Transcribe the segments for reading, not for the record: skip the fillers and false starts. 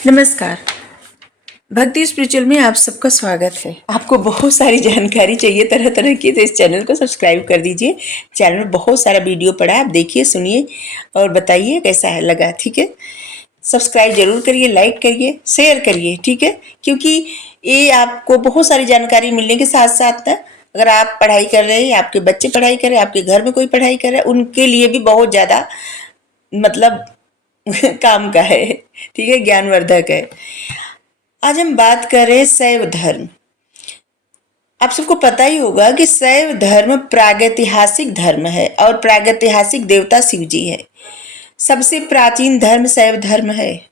नमस्कार। भक्ति स्पिरिचुअल में आप सबका स्वागत है। आपको बहुत सारी जानकारी चाहिए तरह तरह की, तो इस चैनल को सब्सक्राइब कर दीजिए। चैनल में बहुत सारा वीडियो पड़ा है, आप देखिए, सुनिए और बताइए कैसा है लगा। ठीक है, सब्सक्राइब जरूर करिए, लाइक करिए, शेयर करिए। ठीक है, क्योंकि ये आपको बहुत सारी जानकारी मिलने के साथ साथ ना, अगर आप पढ़ाई कर रहे हैं, आपके बच्चे पढ़ाई कर रहे हैं, आपके घर में कोई पढ़ाई कर रहा है, उनके लिए भी बहुत ज़्यादा मतलब काम का है। ठीक है, ज्ञानवर्धक है। आज हम बात कर रहे हैं शैव धर्म। आप सबको पता ही होगा कि शैव धर्म प्रागैतिहासिक धर्म है और प्रागैतिहासिक देवता शिव जी है। सबसे प्राचीन धर्म शैव धर्म है।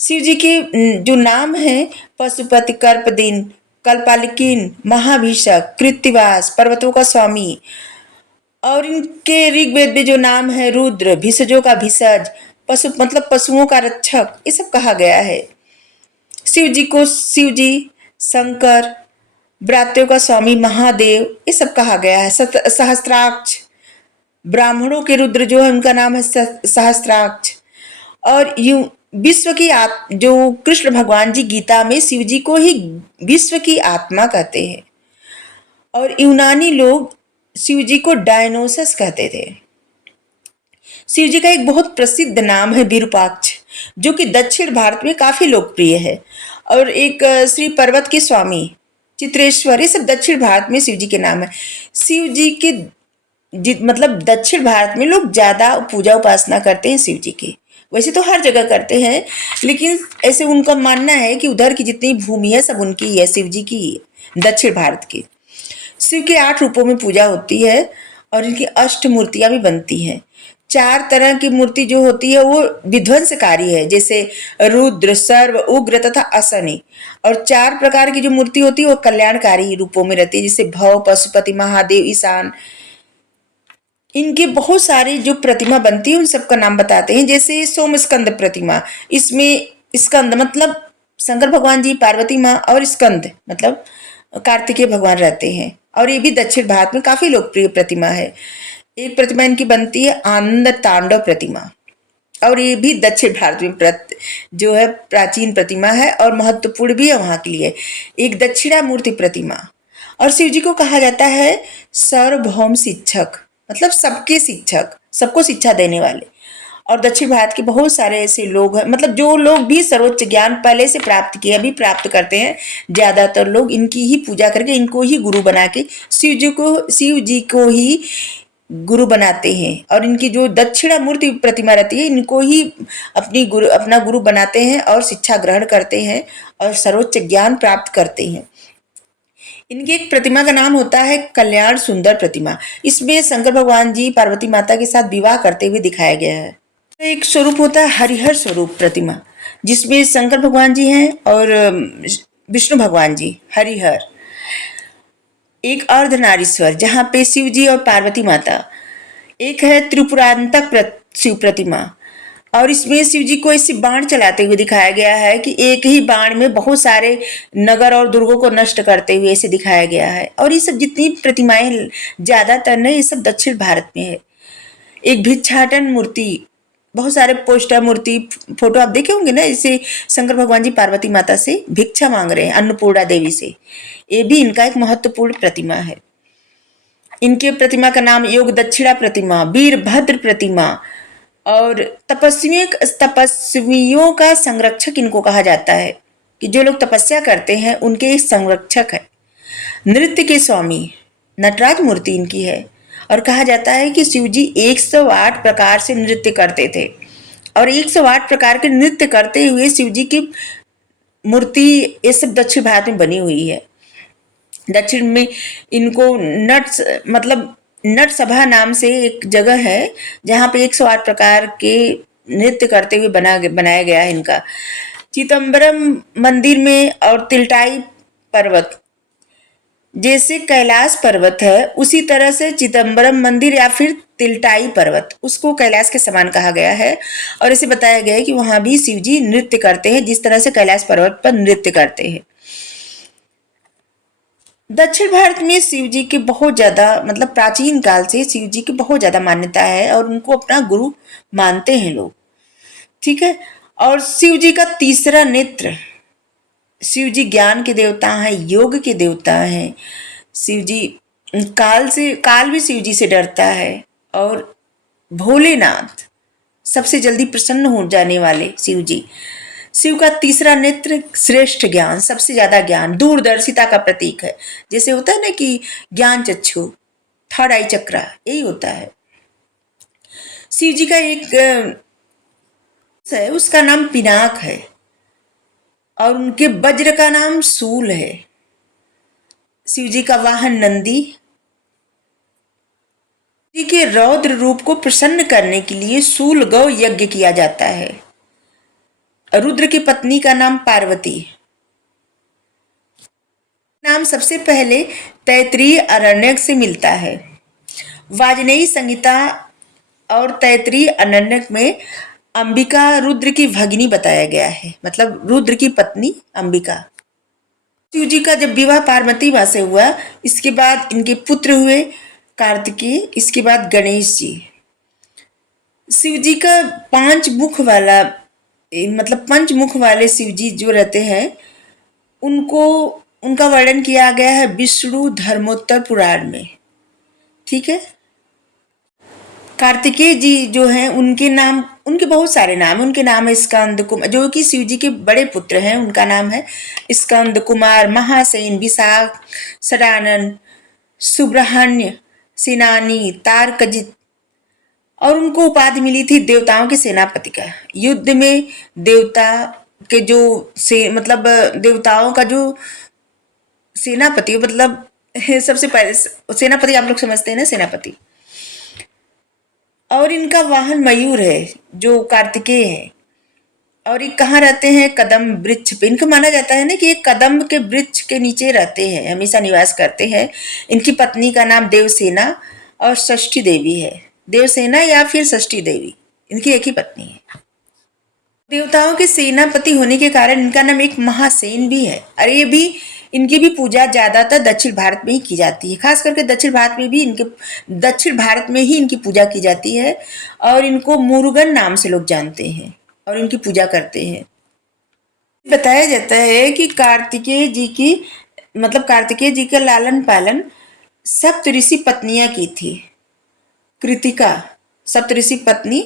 शिव जी के जो नाम है, पशुपति, कर्पदिन, कल्पालिकिन, महाभिषक, कृत्तिवास, पर्वतों का स्वामी, और इनके ऋग्वेद में जो नाम है रुद्र, भिषजों का भिषज, पशु मतलब पशुओं का रक्षक, ये सब कहा गया है। शिव जी को शिव जी, शंकर, ब्रात्यों का स्वामी महादेव, ये सब कहा गया है। सहस्त्राक्ष, ब्राह्मणों के रुद्र जो है उनका नाम है सहस्त्राक्ष। और यूं विश्व की जो कृष्ण भगवान जी गीता में शिव जी को ही विश्व की आत्मा कहते हैं। और यूनानी लोग शिव जी को डायनोसस कहते थे। शिव जी का एक बहुत प्रसिद्ध नाम है विरूपाक्ष, जो कि दक्षिण भारत में काफी लोकप्रिय है। और एक श्री पर्वत के स्वामी, चित्रेश्वर, ये सब दक्षिण भारत में शिव जी के नाम है। शिव जी के मतलब दक्षिण भारत में लोग ज्यादा पूजा उपासना करते हैं शिव जी की। वैसे तो हर जगह करते हैं, लेकिन ऐसे उनका मानना है कि उधर की जितनी भूमि है सब उनकी है, शिव जी की ही है, दक्षिण भारत की। शिव के 8 रूपों में पूजा होती है और इनकी अष्ट मूर्तियां भी बनती हैं। 4 तरह की मूर्ति जो होती है वो विध्वंसकारी है, जैसे रुद्र, सर्व, उग्र तथा असनी। और 4 प्रकार की जो मूर्ति होती है वो कल्याणकारी रूपों में रहती है, जैसे भव, पशुपति, महादेव, ईशान। इनके बहुत सारी जो प्रतिमा बनती है उन सबका नाम बताते हैं। जैसे सोम स्कंद प्रतिमा, इसमें स्कंद मतलब शंकर भगवान जी, पार्वती माँ, और स्कंद मतलब कार्तिकेय भगवान रहते हैं। और ये भी दक्षिण भारत में काफी लोकप्रिय प्रतिमा है। एक प्रतिमा इनकी बनती है आनंद तांडव प्रतिमा, और ये भी दक्षिण भारत में जो है प्राचीन प्रतिमा है और महत्वपूर्ण भी है वहां के लिए। एक दक्षिणामूर्ति प्रतिमा। और शिव जी को कहा जाता है सार्वभौम शिक्षक, मतलब सबके शिक्षक, सबको शिक्षा देने वाले। और दक्षिण भारत के बहुत सारे ऐसे लोग हैं, मतलब जो लोग भी सर्वोच्च ज्ञान पहले से प्राप्त किया, अभी प्राप्त करते हैं, ज्यादातर लोग इनकी ही पूजा करके, इनको ही गुरु बना के शिव जी को ही गुरु बनाते हैं। और इनकी जो दक्षिणामूर्ति प्रतिमा रहती है, इनको ही अपना गुरु बनाते हैं और शिक्षा ग्रहण करते हैं और सर्वोच्च ज्ञान प्राप्त करते हैं। इनकी एक प्रतिमा का नाम होता है कल्याण सुंदर प्रतिमा। इसमें शंकर भगवान जी पार्वती माता के साथ विवाह करते हुए दिखाया गया है। एक स्वरूप होता है हरिहर स्वरूप प्रतिमा, जिसमें शंकर भगवान जी हैं और विष्णु भगवान जी हरिहर। एक अर्धनारीश्वर, जहाँ पे शिव जी और पार्वती माता। एक है त्रिपुरांतक शिव प्रतिमा, और इसमें शिव जी को ऐसे बाण चलाते हुए दिखाया गया है कि एक ही बाण में बहुत सारे नगर और दुर्गों को नष्ट करते हुए ऐसे दिखाया गया है। और ये सब जितनी प्रतिमाएं ज्यादातर नहीं, ये सब दक्षिण भारत में है। एक भिक्षाटन मूर्ति, बहुत सारे पोस्टर मूर्ति फोटो आप देखे होंगे ना, इसे शंकर भगवान जी पार्वती माता से भिक्षा मांग रहे हैं, अन्नपूर्णा देवी से। ये भी इनका एक महत्वपूर्ण प्रतिमा है। इनके प्रतिमा का नाम योग दक्षिणा प्रतिमा, वीरभद्र प्रतिमा, और तपस्वियों का संरक्षक इनको कहा जाता है, कि जो लोग तपस्या करते हैं उनके एक संरक्षक है। नृत्य के स्वामी, नटराज मूर्ति इनकी है। और कहा जाता है कि शिव जी 108 प्रकार से नृत्य करते थे, और 108 प्रकार के नृत्य करते हुए शिव जी की मूर्ति ये सब दक्षिण भारत में बनी हुई है। दक्षिण में इनको नट सभा नाम से एक जगह है, जहाँ पे 108 प्रकार के नृत्य करते हुए बनाया गया है इनका। चिदम्बरम मंदिर में, और तिलटाई पर्वत, जैसे कैलाश पर्वत है उसी तरह से चिदम्बरम मंदिर या फिर तिलटाई पर्वत, उसको कैलाश के समान कहा गया है। और इसे बताया गया है कि वहां भी शिव जी नृत्य करते हैं, जिस तरह से कैलाश पर्वत पर नृत्य करते हैं। दक्षिण भारत में शिव जी के बहुत ज्यादा, मतलब प्राचीन काल से शिव जी की बहुत ज्यादा मान्यता है और उनको अपना गुरु मानते हैं लोग। ठीक है। और शिव जी का तीसरा नेत्र, शिव जी ज्ञान के देवता हैं, योग के देवता हैं। शिव जी काल भी शिव जी से डरता है। और भोलेनाथ सबसे जल्दी प्रसन्न हो जाने वाले शिव जी। शिव का तीसरा नेत्र श्रेष्ठ ज्ञान, सबसे ज्यादा ज्ञान, दूरदर्शिता का प्रतीक है। जैसे होता है ना कि ज्ञान चक्षु, थर्ड आई चक्रा, यही होता है। शिव जी का एक है, उसका नाम पिनाक है और उनके वज्र का नाम सूल है। शिव जी का वाहन नंदी। जी के रौद्र रूप को प्रसन्न करने के लिए सूल गौ यज्ञ किया जाता है। रुद्र की पत्नी का नाम पार्वती। नाम सबसे पहले तैतरीय अरण्यक से मिलता है। वाजनेयी संहिता और तैतरीय अरण्यक में अंबिका रुद्र की भगिनी बताया गया है, मतलब रुद्र की पत्नी अंबिका। शिव जी का जब विवाह पार्वती माँ से हुआ, इसके बाद इनके पुत्र हुए कार्तिकेय, इसके बाद गणेश जी। शिव जी का मतलब पंच मुख वाले शिव जी जो रहते हैं, उनको उनका वर्णन किया गया है विष्णु धर्मोत्तर पुराण में। ठीक है। कार्तिकेय जी जो हैं, उनके नाम, उनके बहुत सारे नाम हैं। उनके नाम है स्कंद कुमार, जो कि शिव जी के बड़े पुत्र हैं। उनका नाम है स्कंद कुमार, महासेन, विशाख, सदानंद, सुब्रह्मण्य, सेनानी, तारकजित। और उनको उपाधि मिली थी देवताओं के सेनापति का। युद्ध में देवता के जो मतलब देवताओं का जो सेनापति, मतलब सबसे पहले सेनापति, आप लोग समझते हैं ना, सेनापति। और इनका वाहन मयूर है जो कार्तिकेय है। और ये कहाँ रहते हैं? कदम वृक्ष पे। इनको माना जाता है ना कि ये कदम के वृक्ष के नीचे रहते हैं, हमेशा निवास करते हैं। इनकी पत्नी का नाम देवसेना और षष्ठी देवी है। देवसेना या फिर षष्ठी देवी, इनकी एक ही पत्नी है। देवताओं के सेनापति होने के कारण इनका नाम एक महासेन भी है। और ये भी, इनकी भी पूजा ज्यादातर दक्षिण भारत में ही की जाती है। खास करके दक्षिण भारत में ही इनकी पूजा की जाती है। और इनको मुरुगन नाम से लोग जानते हैं और इनकी पूजा करते हैं। बताया जाता है कि कार्तिकेय जी का लालन पालन सप्तऋषि पत्नियां की थी। कृतिका, सप्तऋषि पत्नी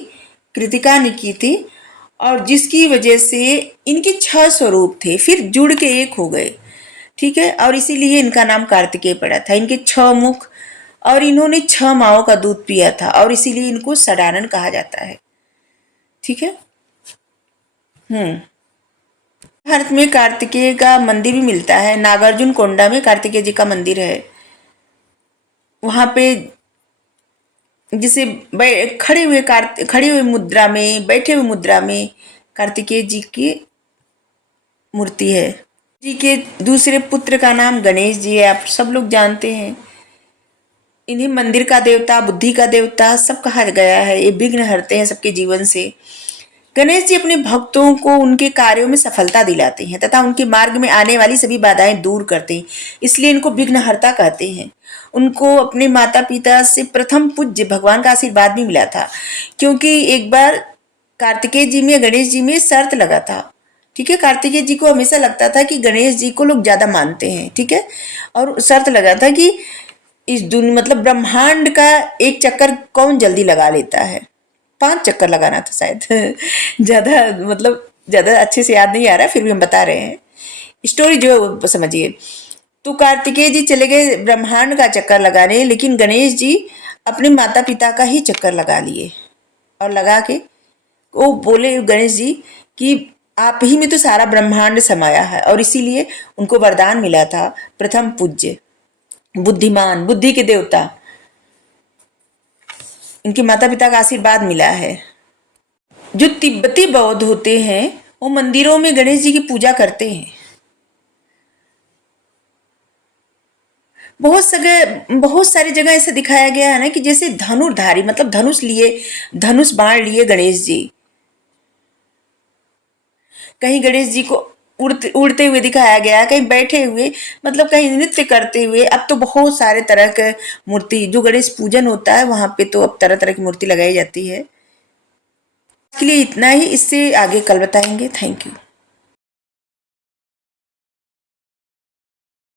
कृतिका ने की थी। और जिसकी वजह से इनके 6 स्वरूप थे, फिर जुड़ के एक हो गए। ठीक है। और इसीलिए इनका नाम कार्तिकेय पड़ा था। इनके 6 मुख, और इन्होंने 6 माओं का दूध पिया था, और इसीलिए इनको सडानन कहा जाता है। ठीक है। भारत में कार्तिकेय का मंदिर भी मिलता है। नागार्जुन कोंडा में कार्तिकेय जी का मंदिर है। वहां पे जिसे खड़े हुए मुद्रा में, बैठे हुए मुद्रा में कार्तिकेय जी की मूर्ति है। जी के दूसरे पुत्र का नाम गणेश जी है, आप सब लोग जानते हैं। इन्हें मंदिर का देवता, बुद्धि का देवता सब कहा गया है। ये विघ्न हरते हैं सबके जीवन से। गणेश जी अपने भक्तों को उनके कार्यों में सफलता दिलाते हैं तथा उनके मार्ग में आने वाली सभी बाधाएं दूर करते हैं, इसलिए इनको विघ्नहर्ता कहते हैं। उनको अपने माता पिता से प्रथम पूज्य भगवान का आशीर्वाद भी मिला था, क्योंकि एक बार कार्तिकेय जी में, गणेश जी में शर्त लगा था। ठीक है। कार्तिकेय जी को हमेशा लगता था कि गणेश जी को लोग ज्यादा मानते हैं। ठीक है। और शर्त लगा था कि इस दुनिया, मतलब ब्रह्मांड का एक चक्कर कौन जल्दी लगा लेता है। 5 चक्कर लगाना था शायद। ज्यादा अच्छे से याद नहीं आ रहा, फिर भी हम बता रहे हैं स्टोरी जो समझिए। तो कार्तिकेय जी चले गए ब्रह्मांड का चक्कर लगाने, लेकिन गणेश जी अपने माता पिता का ही चक्कर लगा लिए। और लगा के वो बोले गणेश जी कि आप ही में तो सारा ब्रह्मांड समाया है। और इसीलिए उनको वरदान मिला था प्रथम पूज्य, बुद्धिमान, बुद्धि के देवता, इनके माता पिता का आशीर्वाद मिला है। जो तिब्बती बौद्ध होते हैं वो मंदिरों में गणेश जी की पूजा करते हैं। बहुत सारी जगह ऐसे दिखाया गया है ना कि जैसे धनुर्धारी, मतलब धनुष बाण लिए गणेश जी। कहीं गणेश जी को उड़ते हुए दिखाया गया, कहीं बैठे हुए, मतलब कहीं नृत्य करते हुए। अब तो बहुत सारे तरह के मूर्ति, जो गणेश पूजन होता है वहां पे तो अब तरह तरह की मूर्ति लगाई जाती है। के लिए इतना ही, इससे आगे कल बताएंगे। Thank you.